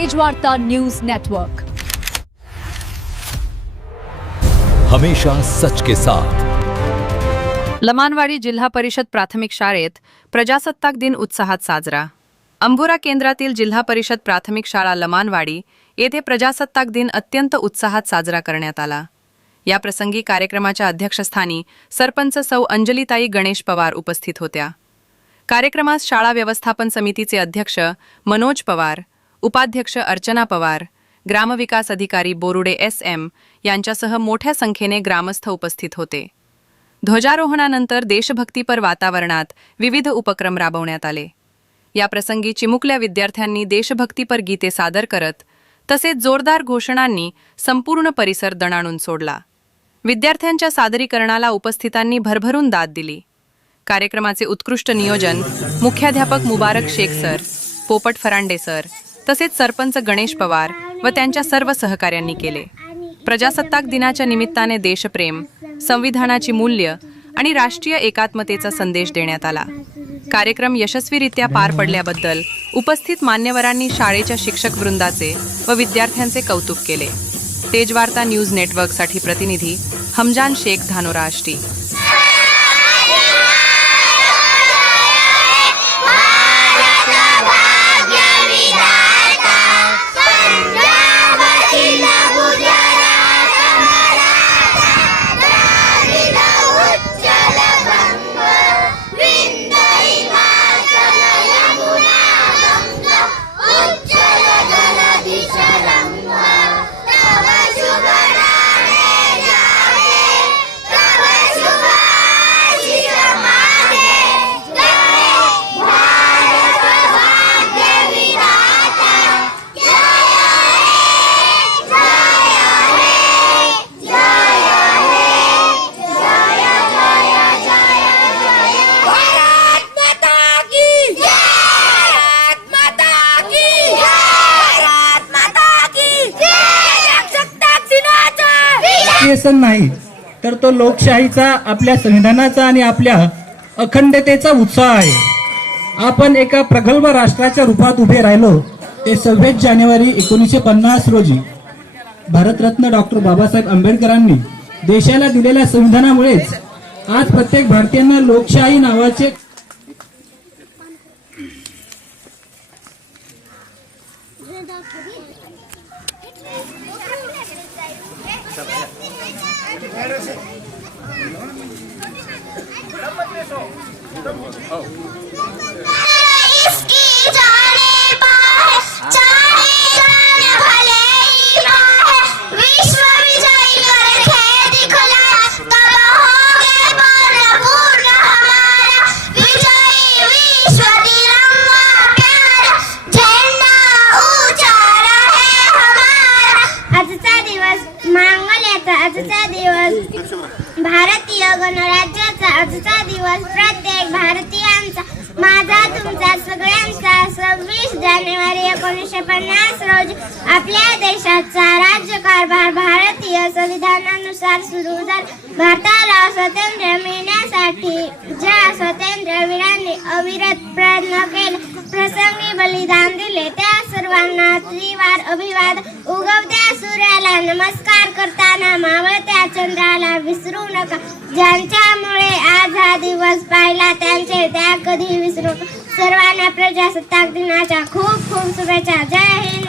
Tejvarta news network, हमेशा सच के साथ। लमानवाडी जिल्हा परिषद प्राथमिक शाळेत प्रजासत्ताक दिन उत्साहात साजरा। अंबुरा केंद्रातील जिल्हा परिषद प्राथमिक शाळा लमानवाडी येथे प्रजासत्ताक दिन अत्यंत उत्साहात साजरा करण्यात आला। या प्रसंगी कार्यक्रमाच्या अध्यक्षस्थानी सरपंच सौ अंजलीताई गणेश पवार उपस्थित होत्या। कार्यक्रमास शाळा व्यवस्थापन समितीचे अध्यक्ष मनोज पवार, उपाध्यक्ष अर्चना पवार, ग्रामविकास अधिकारी बोरुडे SM यांच्यासह मोठ्या संख्येने ग्रामस्थ उपस्थित होते। ध्वजारोहणानंतर देशभक्तीपर वातावरणात विविध उपक्रम राबवण्यात आले। या प्रसंगी चिमुकल्या विद्यार्थ्यांनी देशभक्तीपर गीते सादर करत तसेच जोरदार घोषणांनी संपूर्ण परिसर दणाणून सोडला। विद्यार्थ्यांच्या सादरीकरणाला उपस्थितांनी भरभरून दाद दिली। कार्यक्रमाचे उत्कृष्ट नियोजन मुख्याध्यापक मुबारक शेख सर, पोपट फरांडे सर तसेच सरपंच गणेश पवार व त्यांच्या सर्व सहकाऱ्यांनी केले। प्रजासत्ताक दिनाच्या निमित्ताने देशप्रेम, संविधानाची मूल्य आणि राष्ट्रीय एकात्मतेचा संदेश देण्यात आला। कार्यक्रम यशस्वीरित्या पार पडल्याबद्दल उपस्थित मान्यवरांनी शाळेच्या शिक्षक वृंदाचे व विद्यार्थ्यांचे कौतुक केले। तेजवार्ता न्यूज नेटवर्कसाठी प्रतिनिधी हमजान शेख, धानोरा आष्टी। सण नाही तर तो लोकशाहीचा, आपल्या संविधानाचा आणि आपल्या अखंडतेचा उत्साह आहे। आपण एका प्रगल्भ राष्ट्राच्या रूपात उभे राहिलो ते 26 जानेवारी 1950 रोजी भारतरत्न डॉक्टर बाबासाहेब आंबेडकरांनी देशाला दिलेल्या संविधानामुळेच आज प्रत्येक भारतीयांना लोकशाही नावाचे आजचा दिवस भारतीय गणराज्याचा आजचा दिवस प्रत्येक भारतीयांचा, माझा तुमचा सगळ्यांचा 26 जानेवारी 1950 रोजी आपल्या देशाचा राज्यकारभार भारतीय संविधानानुसार सुरू झाला। भारताला स्वातंत्र्य मिळण्यासाठी ज्या स्वातंत्र्यवीरांनी अविरत प्रयत्न केले, प्रसंगी बलिदान दिले, त्या सर्वांना त्रिवार अभिवादन। उगवत्या सूर्याला नमस्कार करताना मावळत्या चंद्राला विसरू नका। ज्यांच्यामुळे आज हा दिवस पाहिला त्यांचे त्याग कधी विसरू नका। सर्वांना प्रजासत्ताक दिनाच्या खूप खूप शुभेच्छा। जय हिंद।